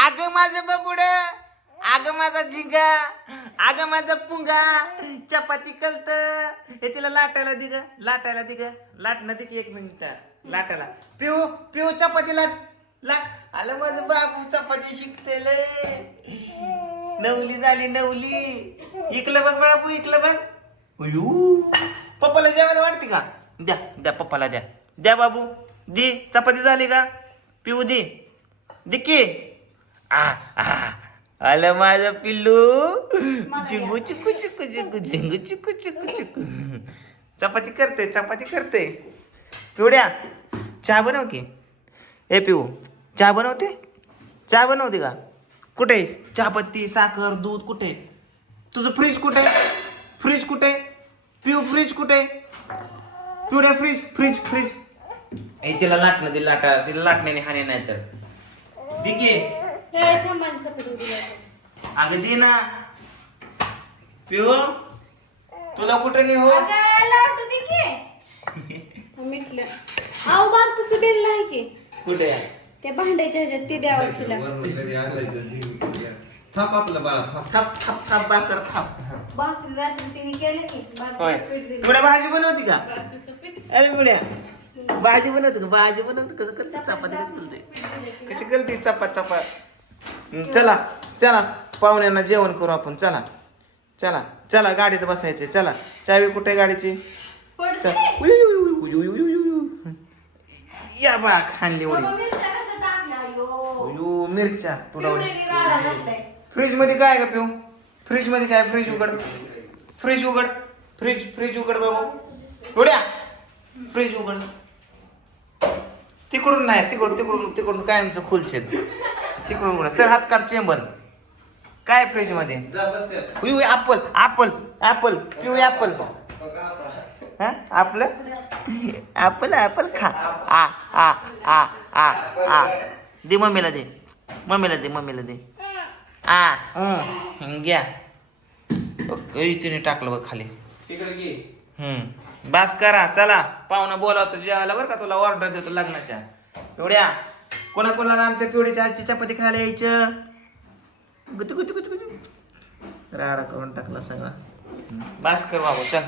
आग माझं बबुड आग माझा झिंगा आग माझा पुंगा चपाती कलत हे तिला लाटायला दिग लाटायला दिग लाटणं दिग एक मिनिट लाटायला. पिऊ पिऊ चपाती लाट लाट. आलं माझं बाबू चपाती शिकतेल नवली झाली नवली. इकलं बघ बाबू इकलं बघ. पप्पाला जेवायला वाटते का? द्या द्या पप्पाला द्या. द्या बाबू दे चपाती झाली का? पिऊ दे. दिक्की की? आ आ. आलं माझं पिल्लू. चिंगू चिकू चिकू चिकू चिंगू चिकू चिकू चिकू. चपाती करते चपाती करते. पिवड्या चहा बनव की. ए पिऊ चहा बनवते? चहा बनवते का? कुठे? चहापत्ती साखर दूध कुठे? तुझं फ्रीज कुठे? फ्रीज कुठे? पिऊ फ्रीज कुठे? पिवड्या फ्रीज फ्रीज फ्रीज. ए तिला लाटणं दे लाटा तिला लाटण्याने हाणे नाही तर. दे हे. अगं दे ना. पिऊ तुला कुठे नाही हो अगं, लावतो दे की. मिटलं आव बार कसं बेल आहे की? कुठे? ते भांड्याच्या ह्याच्यात ते द्यावं तिला. थाप आपलं बाळा थाप. थाप थाप थाप बाकर थाप. रात्री तिने केलं की. पिवड्या भाजी बनवती का? अरे पिवड्या भाजी बनवते का? भाजी बनवते कसं करते? चपाती कसं करते कशी करते? चपात चपात. चला चला. पाहुण्यांना जेवण करू आपण. चला चला चला गाडीत बसायचे. चला चावी कुठे गाडीची. या बा खाल्ली उडी मिरच्या घातलाय. फ्रीजमध्ये काय का पिऊ? फ्रीजमध्ये काय? फ्रीज उघड. फ्रीज उघड. फ्रीज फ्रीज उघड बाबू. उड्या. फ्रीज उघड. तिकडून नाही तिकडून तिकडून तिकडून कायमचं खुलशेत तिकडून उघड. सर हात कार चेंबर. काय फ्रीजमध्ये. उयू ऍपल ऍपल ऍपल पिऊ आता. हा? आपलं? ऍपल ऍपल खा. आ आ आ आ आ. दे मम्मीला दे. मम्मीला दे मम्मीला दे. आ घ्या. तिने टाकलं बघ खाली. हम्म बास करा चला. पाहुणा बोलावतो जेवायला बरं का तुला? ऑर्डर देतो लग्नाच्या. एवढ्या. कोणा कोणाला आमच्या पिवळीच्या आजची चपाती खायला यायचं? गुचू गुचू गुचू गुचू राडा करून टाकला सगळा. बास कर बाबू चल.